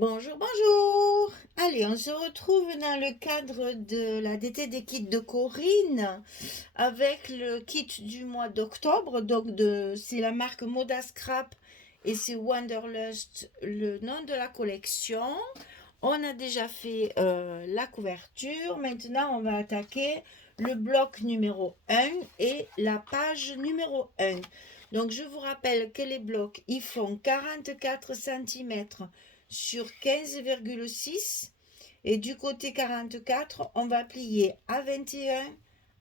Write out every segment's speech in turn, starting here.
Bonjour, bonjour. Allez, on se retrouve dans le cadre de la DT des kits de Corinne avec le kit du mois d'octobre. C'est la marque Moda Scrap et c'est Wanderlust, le nom de la collection. On a déjà fait la couverture. Maintenant, on va attaquer le bloc numéro 1 et la page numéro 1. Donc, je vous rappelle que les blocs, ils font 44 cm sur 15,6 et du côté 44, on va plier à 21,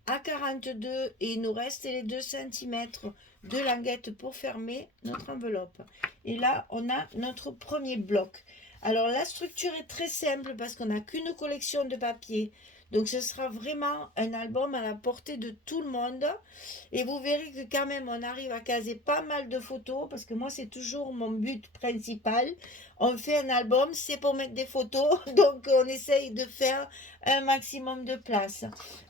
à 42 et il nous reste les 2 cm de languette pour fermer notre enveloppe. Et là, on a notre premier bloc. Alors la structure est très simple parce qu'on n'a qu'une collection de papier. Donc ce sera vraiment un album à la portée de tout le monde. Et vous verrez que quand même on arrive à caser pas mal de photos parce que moi c'est toujours mon but principal. On fait un album, c'est pour mettre des photos. Donc on essaye de faire un maximum de place.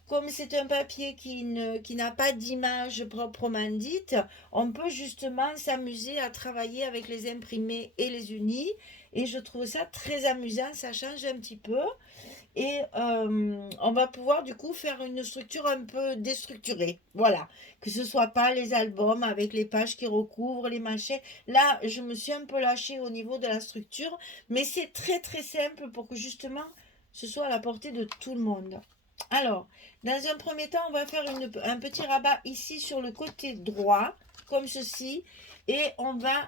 Comme c'est un papier qui n'a pas d'image proprement dite, on peut justement s'amuser à travailler avec les imprimés et les unis. Et je trouve ça très amusant, ça change un petit peu. Et on va pouvoir du coup faire une structure un peu déstructurée. Voilà. Que ce soit pas les albums avec les pages qui recouvrent les machins. Là, je me suis un peu lâchée au niveau de la structure. Mais c'est très très simple pour que justement ce soit à la portée de tout le monde. Alors, dans un premier temps, on va faire un petit rabat ici sur le côté droit, comme ceci. Et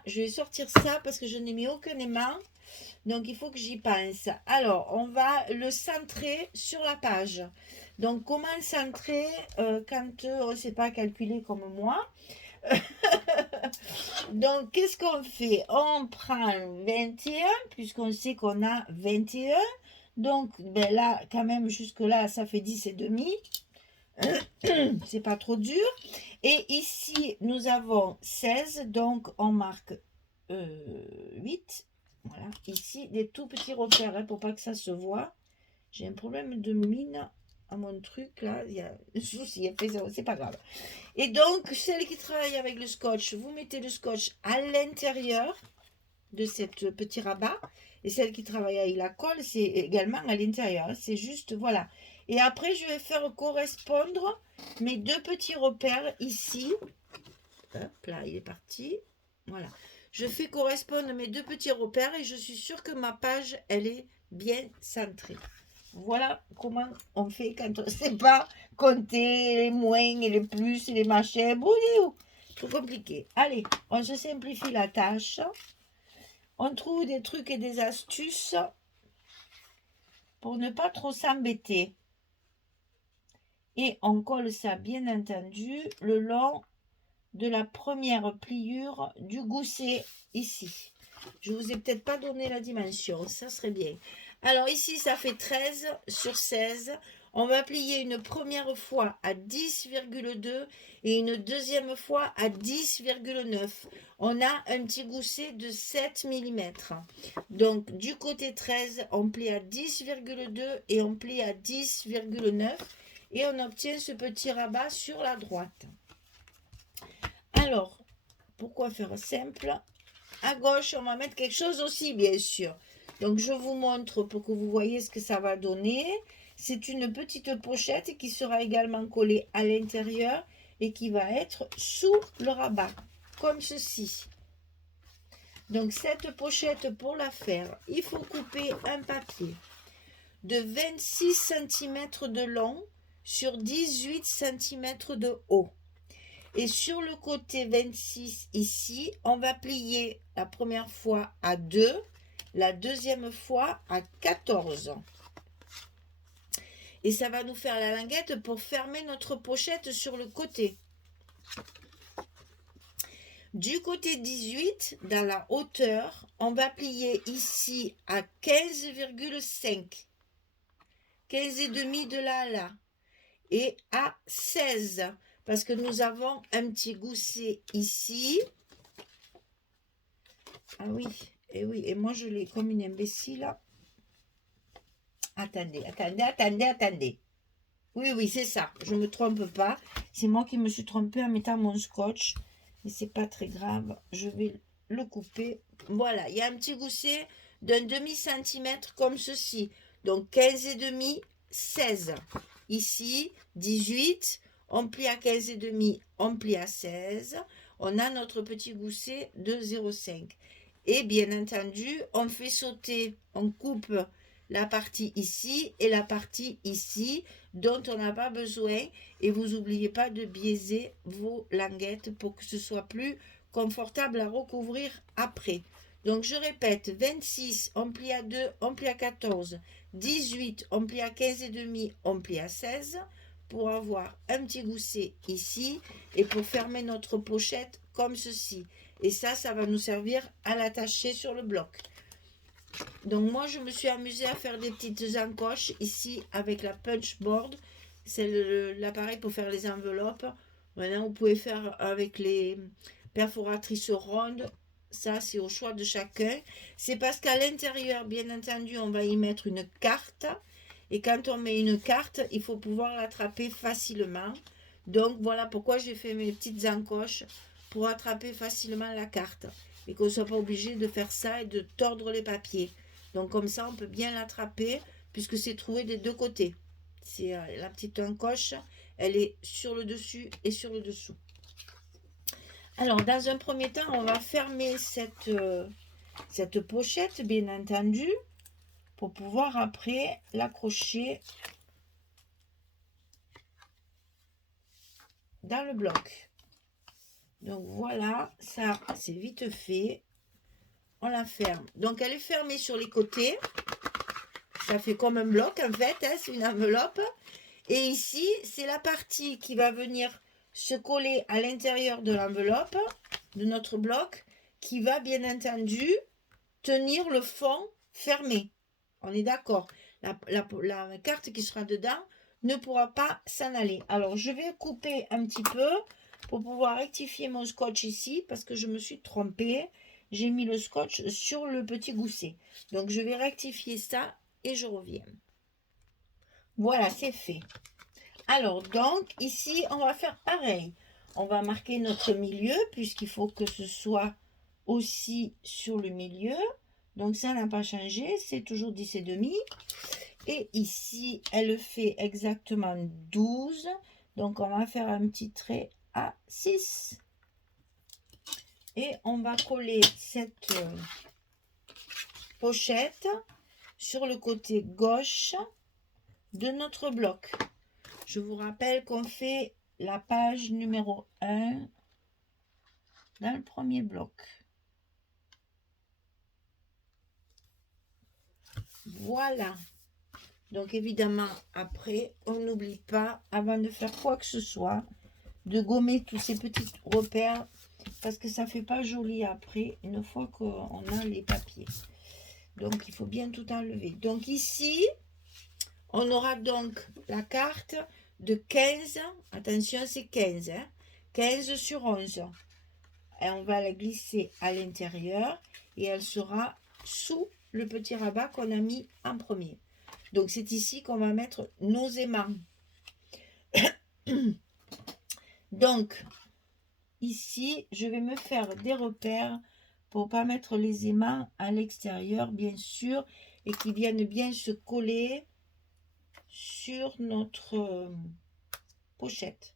je vais sortir ça parce que je n'ai mis aucun aimant. Donc, il faut que j'y pense. Alors, on va le centrer sur la page. Donc, comment centrer quand on ne sait pas calculer comme moi? Donc, qu'est-ce qu'on fait? On prend 21, puisqu'on sait qu'on a 21. Donc, ben là, quand même, jusque-là, ça fait 10 et demi. C'est pas trop dur. Et ici, nous avons 16. Donc, on marque 8. Voilà. Ici, des tout petits repères hein, pour pas que ça se voit. J'ai un problème de mine à mon truc là. Il y a un souci. C'est pas grave. Et donc, celle qui travaille avec le scotch, vous mettez le scotch à l'intérieur de cette petit rabat. Et celle qui travaille avec la colle, c'est également à l'intérieur. C'est juste, voilà. Et après, je vais faire correspondre mes deux petits repères ici. Hop là, il est parti. Voilà. Je fais correspondre mes deux petits repères et je suis sûre que ma page, elle est bien centrée. Voilà comment on fait quand on ne sait pas compter les moins et les plus et les machins. Bouliou, trop compliqué. Allez, on se simplifie la tâche. On trouve des trucs et des astuces pour ne pas trop s'embêter. Et on colle ça, bien entendu, le long de la première pliure du gousset ici. Je vous ai peut-être pas donné la dimension, ça serait bien. Alors ici, ça fait 13 sur 16. On va plier une première fois à 10,2 et une deuxième fois à 10,9. On a un petit gousset de 7 mm. Donc du côté 13, on plie à 10,2 et on plie à 10,9 et on obtient ce petit rabat sur la droite. Alors, pourquoi faire simple? À gauche, on va mettre quelque chose aussi, bien sûr. Donc, je vous montre pour que vous voyez ce que ça va donner. C'est une petite pochette qui sera également collée à l'intérieur et qui va être sous le rabat, comme ceci. Donc, cette pochette, pour la faire, il faut couper un papier de 26 cm de long sur 18 cm de haut. Et sur le côté 26 ici, on va plier la première fois à 2, la deuxième fois à 14. Et ça va nous faire la languette pour fermer notre pochette sur le côté. Du côté 18, dans la hauteur, on va plier ici à 15,5. 15,5 de là à là. Et à 16. Parce que nous avons un petit gousset ici. Ah oui, et oui, et moi je l'ai comme une imbécile. Attendez. Oui, c'est ça, je ne me trompe pas. C'est moi qui me suis trompée en mettant mon scotch. Mais c'est pas très grave, je vais le couper. Voilà, il y a un petit gousset d'un demi-centimètre comme ceci. Donc 15,5, 16. Ici, 18, on plie à 15,5, on plie à 16. On a notre petit gousset de 0,5. Et bien entendu, on fait sauter, on coupe la partie ici et la partie ici dont on n'a pas besoin. Et vous n'oubliez pas de biaiser vos languettes pour que ce soit plus confortable à recouvrir après. Donc je répète, 26, on plie à 2, on plie à 14, 18, on plie à 15,5, on plie à 16 pour avoir un petit gousset ici et pour fermer notre pochette comme ceci. Et ça va nous servir à l'attacher sur le bloc. Donc moi, je me suis amusée à faire des petites encoches ici avec la punch board. C'est l'appareil pour faire les enveloppes. Maintenant, vous pouvez faire avec les perforatrices rondes. Ça, c'est au choix de chacun. C'est parce qu'à l'intérieur, bien entendu, on va y mettre une carte. Et quand on met une carte, il faut pouvoir l'attraper facilement. Donc, voilà pourquoi j'ai fait mes petites encoches pour attraper facilement la carte. Et qu'on ne soit pas obligé de faire ça et de tordre les papiers. Donc, comme ça, on peut bien l'attraper puisque c'est trouvé des deux côtés. C'est la petite encoche, elle est sur le dessus et sur le dessous. Alors, dans un premier temps, on va fermer cette pochette, bien entendu, pour pouvoir après l'accrocher dans le bloc. Donc, voilà, ça, c'est vite fait. On la ferme. Donc, elle est fermée sur les côtés. Ça fait comme un bloc, en fait, hein, c'est une enveloppe. Et ici, c'est la partie qui va venir se coller à l'intérieur de l'enveloppe, de notre bloc, qui va bien entendu tenir le fond fermé. On est d'accord. La carte qui sera dedans ne pourra pas s'en aller. Alors, je vais couper un petit peu pour pouvoir rectifier mon scotch ici, parce que je me suis trompée. J'ai mis le scotch sur le petit gousset. Donc, je vais rectifier ça et je reviens. Voilà, c'est fait. Alors, donc, ici, on va faire pareil. On va marquer notre milieu, puisqu'il faut que ce soit aussi sur le milieu. Donc, ça n'a pas changé, c'est toujours 10,5. Et ici, elle fait exactement 12. Donc, on va faire un petit trait à 6. Et on va coller cette pochette sur le côté gauche de notre bloc. Je vous rappelle qu'on fait la page numéro 1 dans le premier bloc. Voilà. Donc évidemment, après, on n'oublie pas, avant de faire quoi que ce soit, de gommer tous ces petits repères parce que ça fait pas joli après, une fois qu'on a les papiers. Donc, il faut bien tout enlever. Donc ici, on aura donc la carte de 15, attention c'est 15, hein, 15 sur 11. Et on va la glisser à l'intérieur et elle sera sous le petit rabat qu'on a mis en premier. Donc c'est ici qu'on va mettre nos aimants. Donc ici, je vais me faire des repères pour pas mettre les aimants à l'extérieur, bien sûr, et qui viennent bien se coller sur notre pochette.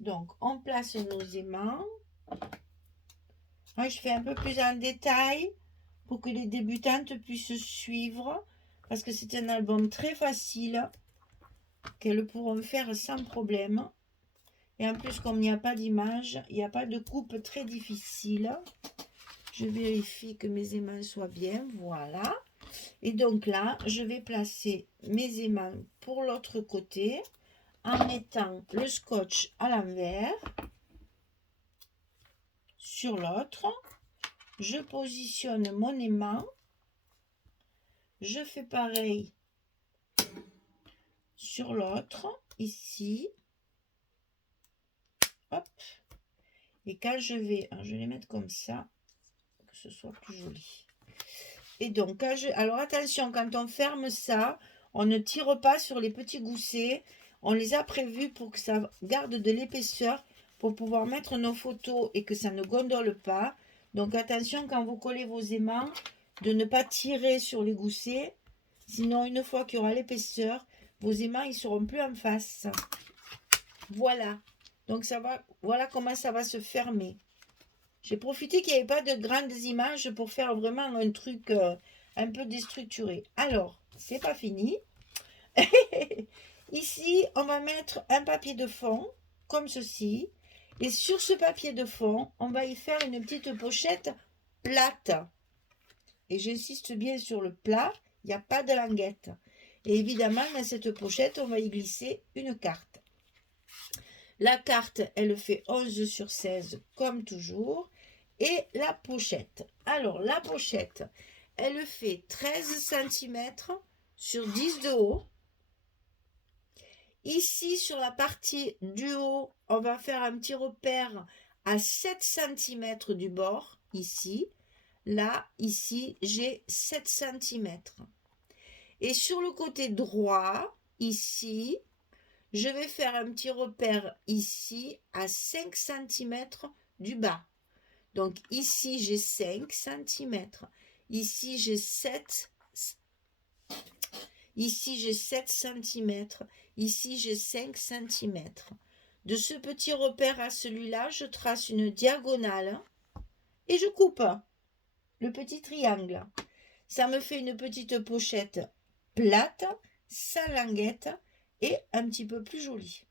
Donc, on place nos aimants. Moi, je fais un peu plus en détail pour que les débutantes puissent suivre, parce que c'est un album très facile qu'elles pourront faire sans problème. Et en plus, comme il n'y a pas d'image, il n'y a pas de coupe très difficile. Je vérifie que mes aimants soient bien, voilà. Et donc là, je vais placer mes aimants pour l'autre côté en mettant le scotch à l'envers sur l'autre. Je positionne mon aimant. Je fais pareil sur l'autre, ici. Hop. Et quand je vais les mettre comme ça, que ce soit plus joli. Et donc, alors attention, quand on ferme ça, on ne tire pas sur les petits goussets. On les a prévus pour que ça garde de l'épaisseur. pour pouvoir mettre nos photos et que ça ne gondole pas. Donc attention quand vous collez vos aimants, de ne pas tirer sur les goussets. Sinon, une fois qu'il y aura l'épaisseur, vos aimants ils seront plus en face. Voilà. Donc ça va, voilà comment ça va se fermer. J'ai profité qu'il n'y avait pas de grandes images pour faire vraiment un truc un peu déstructuré. Alors, c'est pas fini. Ici, on va mettre un papier de fond, comme ceci. Et sur ce papier de fond, on va y faire une petite pochette plate. Et j'insiste bien sur le plat, il n'y a pas de languette. Et évidemment, dans cette pochette, on va y glisser une carte. La carte, elle fait 11 sur 16, comme toujours. Et la pochette. Alors, la pochette, elle fait 13 cm sur 10 de haut. Ici, sur la partie du haut, on va faire un petit repère à 7 cm du bord, ici. Là, ici, j'ai 7 cm. Et sur le côté droit, ici, je vais faire un petit repère ici à 5 cm du bas. Donc ici, j'ai 5 cm. Ici, j'ai 7. Ici, j'ai 7 cm. Ici, j'ai 5 cm. De ce petit repère à celui-là, je trace une diagonale et je coupe le petit triangle. Ça me fait une petite pochette plate, sans languette et un petit peu plus jolie.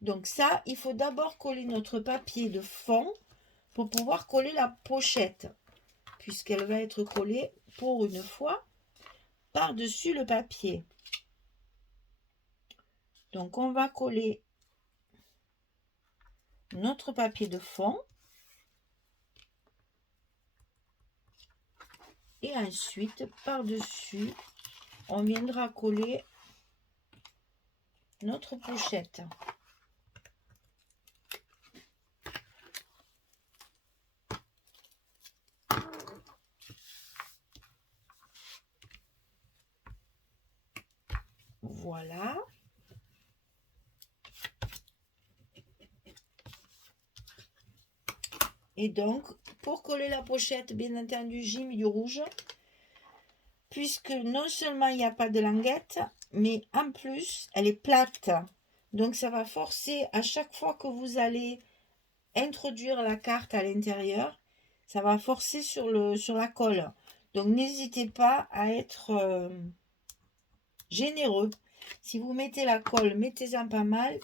Donc ça, il faut d'abord coller notre papier de fond pour pouvoir coller la pochette, puisqu'elle va être collée pour une fois par-dessus le papier. Donc on va coller notre papier de fond et ensuite par-dessus on viendra coller notre pochette. Voilà. Et donc, pour coller la pochette, bien entendu, j'ai mis du rouge. Puisque non seulement il n'y a pas de languette, mais en plus, elle est plate. Donc, ça va forcer à chaque fois que vous allez introduire la carte à l'intérieur, ça va forcer sur la colle. Donc, n'hésitez pas à être généreux. Si vous mettez la colle, mettez-en pas mal.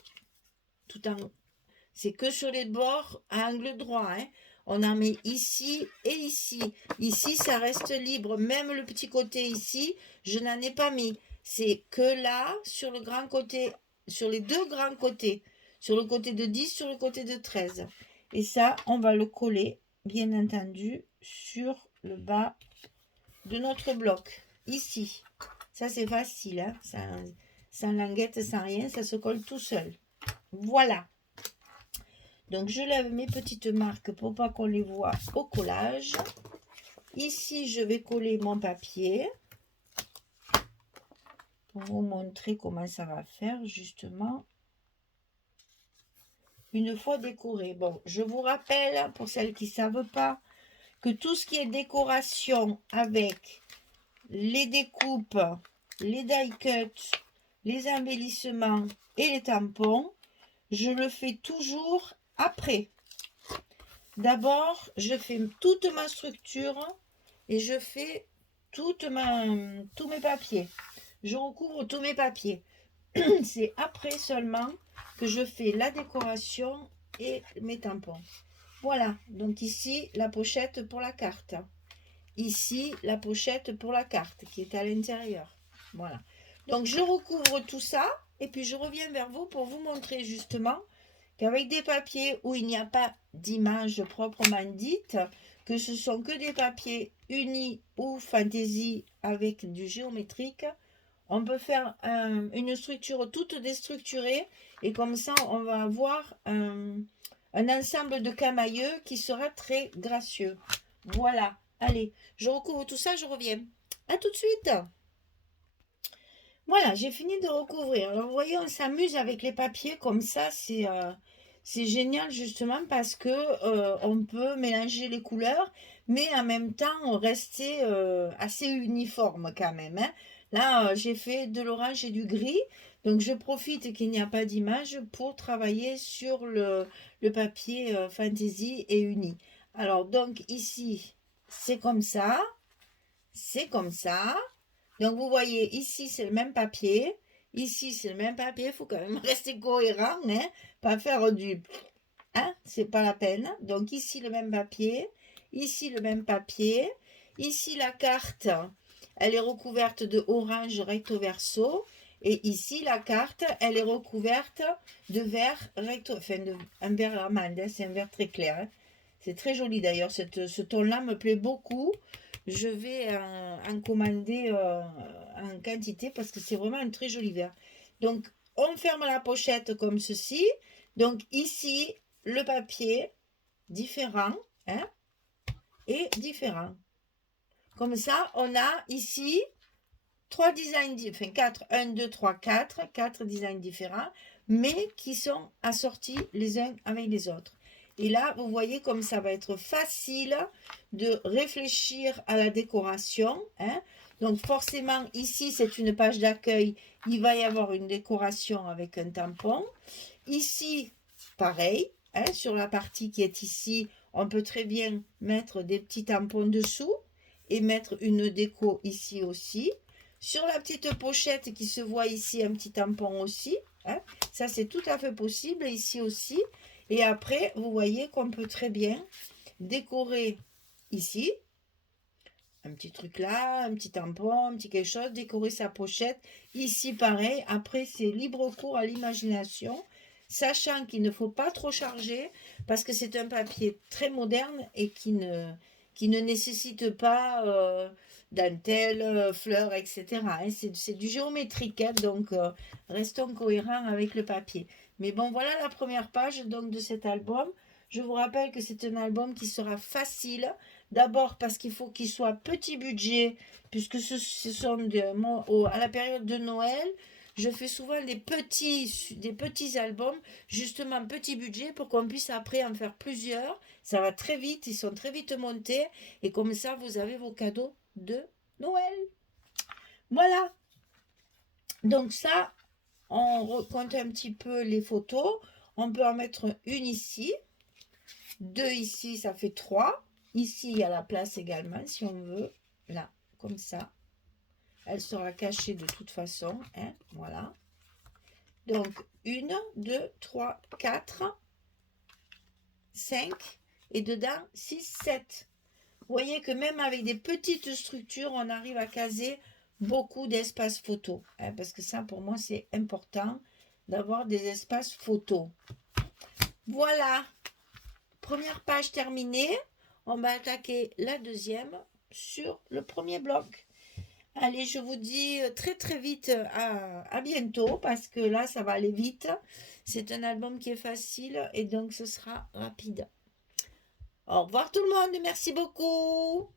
C'est que sur les bords à angle droit. Hein. On en met ici et ici. Ici, ça reste libre. Même le petit côté ici, je n'en ai pas mis. C'est que là, sur le grand côté, sur les deux grands côtés. Sur le côté de 10, sur le côté de 13. Et ça, on va le coller, bien entendu, sur le bas de notre bloc. Ici. Ça, c'est facile. Hein. Sans languette, sans rien, ça se colle tout seul. Voilà. Donc, je lève mes petites marques pour pas qu'on les voit au collage. Ici, je vais coller mon papier pour vous montrer comment ça va faire, justement, une fois décoré. Bon, je vous rappelle, pour celles qui ne savent pas, que tout ce qui est décoration avec les découpes, les die cuts, les embellissements et les tampons, je le fais toujours après. D'abord, je fais toute ma structure et je fais tous mes papiers. Je recouvre tous mes papiers. C'est après seulement que je fais la décoration et mes tampons. Voilà, donc ici, la pochette pour la carte. Ici, la pochette pour la carte qui est à l'intérieur. Voilà. Donc, je recouvre tout ça et puis je reviens vers vous pour vous montrer justement qu'avec des papiers où il n'y a pas d'image proprement dite, que ce sont que des papiers unis ou fantaisie avec du géométrique, on peut faire une structure toute déstructurée et comme ça on va avoir un ensemble de camailleux qui sera très gracieux. Voilà, allez, je recouvre tout ça, je reviens. À tout de suite. Voilà, j'ai fini de recouvrir. Alors vous voyez, on s'amuse avec les papiers comme ça, c'est génial justement parce que on peut mélanger les couleurs, mais en même temps rester assez uniforme quand même, hein. Là, j'ai fait de l'orange et du gris, donc je profite qu'il n'y a pas d'image pour travailler sur le papier Fantasy et Uni. Alors donc ici, c'est comme ça, c'est comme ça. Donc vous voyez, ici c'est le même papier, ici c'est le même papier, il faut quand même rester cohérent, hein, pas faire du... Hein, c'est pas la peine. Donc ici le même papier, ici le même papier, ici la carte, elle est recouverte de orange recto verso, et ici la carte, elle est recouverte de vert recto, enfin de, un vert amande, hein, c'est un vert très clair, hein. C'est très joli d'ailleurs, ce ton-là me plaît beaucoup. Je vais en commander en quantité parce que c'est vraiment un très joli verre. Donc, on ferme la pochette comme ceci. Donc, ici, le papier différent, hein, et différent. Comme ça, on a ici trois designs, enfin 4, 1, 2, 3, 4 designs différents, mais qui sont assortis les uns avec les autres. Et là, vous voyez comme ça va être facile de réfléchir à la décoration, hein. Donc forcément, ici, c'est une page d'accueil. Il va y avoir une décoration avec un tampon. Ici, pareil, hein, sur la partie qui est ici, on peut très bien mettre des petits tampons dessous et mettre une déco ici aussi. Sur la petite pochette qui se voit ici, un petit tampon aussi, hein. Ça, c'est tout à fait possible ici aussi. Et après, vous voyez qu'on peut très bien décorer ici, un petit truc là, un petit tampon, un petit quelque chose, décorer sa pochette. Ici, pareil. Après, c'est libre cours à l'imagination, sachant qu'il ne faut pas trop charger parce que c'est un papier très moderne et qui ne nécessite pas dentelle, fleurs, etc., hein. C'est du géométrique, hein, donc restons cohérents avec le papier. Mais bon, voilà la première page donc de cet album. Je vous rappelle que c'est un album qui sera facile. D'abord parce qu'il faut qu'il soit petit budget, puisque ce sont à la période de Noël, je fais souvent des petits albums, justement petit budget, pour qu'on puisse après en faire plusieurs. Ça va très vite, ils sont très vite montés, et comme ça, vous avez vos cadeaux de Noël. Voilà, donc ça, on recompte un petit peu les photos. On peut en mettre une ici, deux ici, ça fait trois. Ici, il y a la place également, si on veut. Là, comme ça. Elle sera cachée de toute façon, hein, voilà. Donc, 1, 2, 3, 4, 5, et dedans, 6, 7. Vous voyez que même avec des petites structures, on arrive à caser beaucoup d'espaces photo, hein, parce que ça, pour moi, c'est important d'avoir des espaces photo. Voilà, première page terminée. On va attaquer la deuxième sur le premier bloc. Allez, je vous dis très très vite à bientôt parce que là, ça va aller vite. C'est un album qui est facile et donc ce sera rapide. Au revoir tout le monde, merci beaucoup.